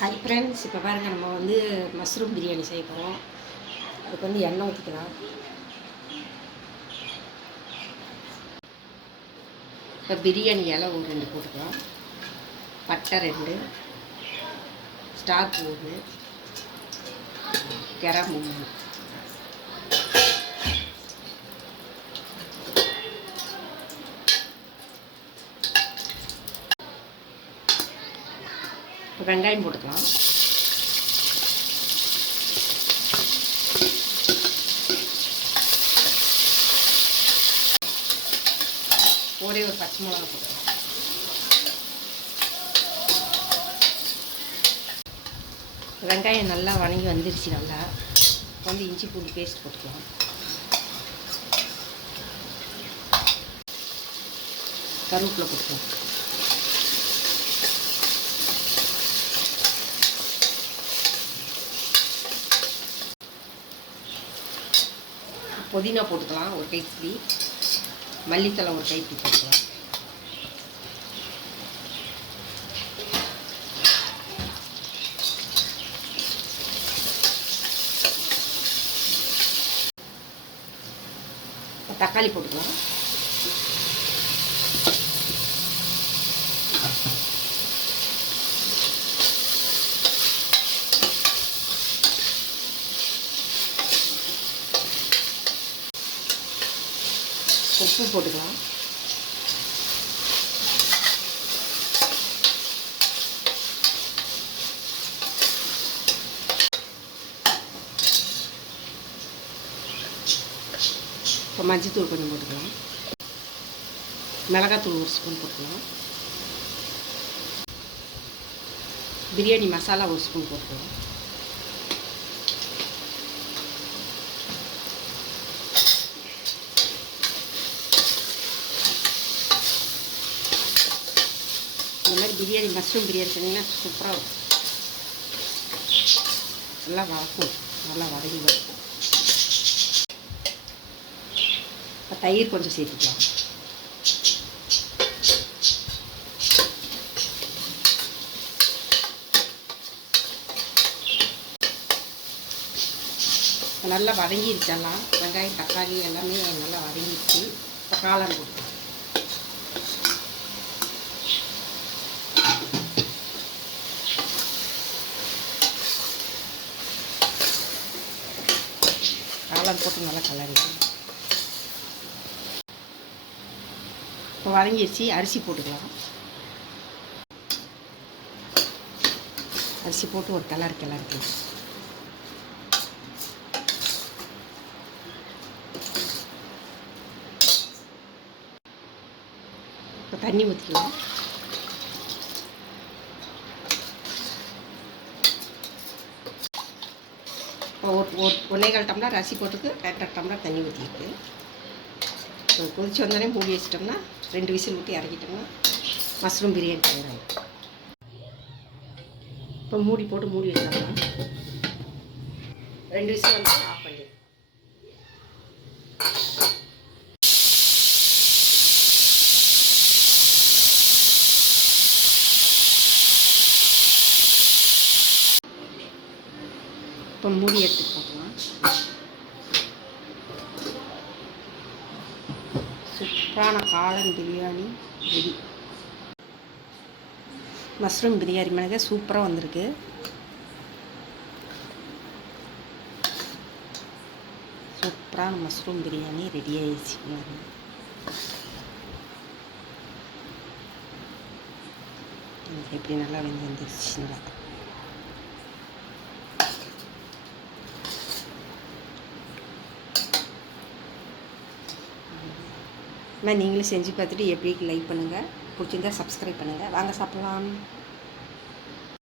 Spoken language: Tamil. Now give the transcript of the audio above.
ஹை ஃப்ரெண்ட்ஸ் இப்போ பாருங்கள் நம்ம வந்து மஷ்ரூம் பிரியாணி செய்ய போகிறோம் அதுக்கு வந்து எண்ணெய் ஊற்றிக்கலாம் இப்போ பிரியாணி இலை ஒரு ரெண்டு போட்டுக்கலாம். பட்டை ரெண்டு ஸ்டார் பூவு கிராம்பு மூணு. வெங்காயம் போட்டுக்கலாம். ஒரே ஒரு பச்சை மிளகா போட்டுக்கலாம். வெங்காயம் நல்லா வணங்கி வந்துருச்சு நல்லா. வந்து இஞ்சி பூண்டு பேஸ்ட் போட்டுக்கலாம். கருவேப்பிலை போட்டுக்கலாம். புதினா போட்டுக்கலாம் ஒரு கைப்பிடி மல்லித்தலை ஒரு கைப்பிடி போட்டுக்கலாம். தக்காளி போட்டுக்கலாம். உப்பு போட்டுக்கலாம். இப்போ மஞ்சத்தூள் கொஞ்சம் போட்டுக்கலாம். மிளகாத்தூள் ஒரு ஸ்பூன் போட்டுக்கலாம். பிரியாணி மசாலா ஒரு ஸ்பூன் போட்டுக்கலாம். பிரியாணி மஷ்ரூம் பிரியாணி செஞ்சிங்கன்னா சூப்பராக இருக்கும். நல்லா வளர்க்கும் நல்லா வதங்கி வரும் இப்போ தயிர் கொஞ்சம் சேர்த்துக்கலாம். நல்லா வதங்கிருச்சு எல்லாம். வெங்காயம் தக்காளி எல்லாமே நல்லா வதங்கிடுச்சு இப்போ காளான் போட்டுக்கலாம். காளான் போட்டு நல்லா கலரி இப்போ வதங்கிடுச்சு அரிசி போட்டுக்கலாம். அரிசி போட்டு ஒரு கலர் கிளறிக்கலாம் இப்போ தண்ணி ஊற்றிக்கலாம் இப்போ ஒரு ஒரு ஒன்றேகால் டம்ளர் அரிசி போட்டுக்கு ரெண்டரை டம்ளர் தண்ணி ஊற்றிருக்கு கொதிச்சு வந்தோடனே மூடி வச்சிட்டோம்னா ரெண்டு விசில் ஊற்றி இறக்கிட்டோம்னா மஷ்ரூம் பிரியாணி தயாராகும் இப்போ மூடி போட்டு மூடி வச்சிடலாம். ரெண்டு விசில் வந்து ஆஃப் பண்ணி இப்போ மூடி எடுத்து போட்டுக்கலாம் சூப்பரான காளான் பிரியாணி ரெடி. மஷ்ரூம் பிரியாணி மிளகாய் சூப்பராக வந்திருக்கு. சூப்பரான மஷ்ரூம் பிரியாணி ரெடி ஆயிடுச்சு எப்படி நல்லா வெந்து வந்துருச்சு நல்லா நீங்களும் செஞ்சு பார்த்துட்டு எப்படி லைக் பண்ணுங்கள் பிடிச்சிருந்தா சப்ஸ்கிரைப் பண்ணுங்கள் வாங்க சாப்பிட்லாம்.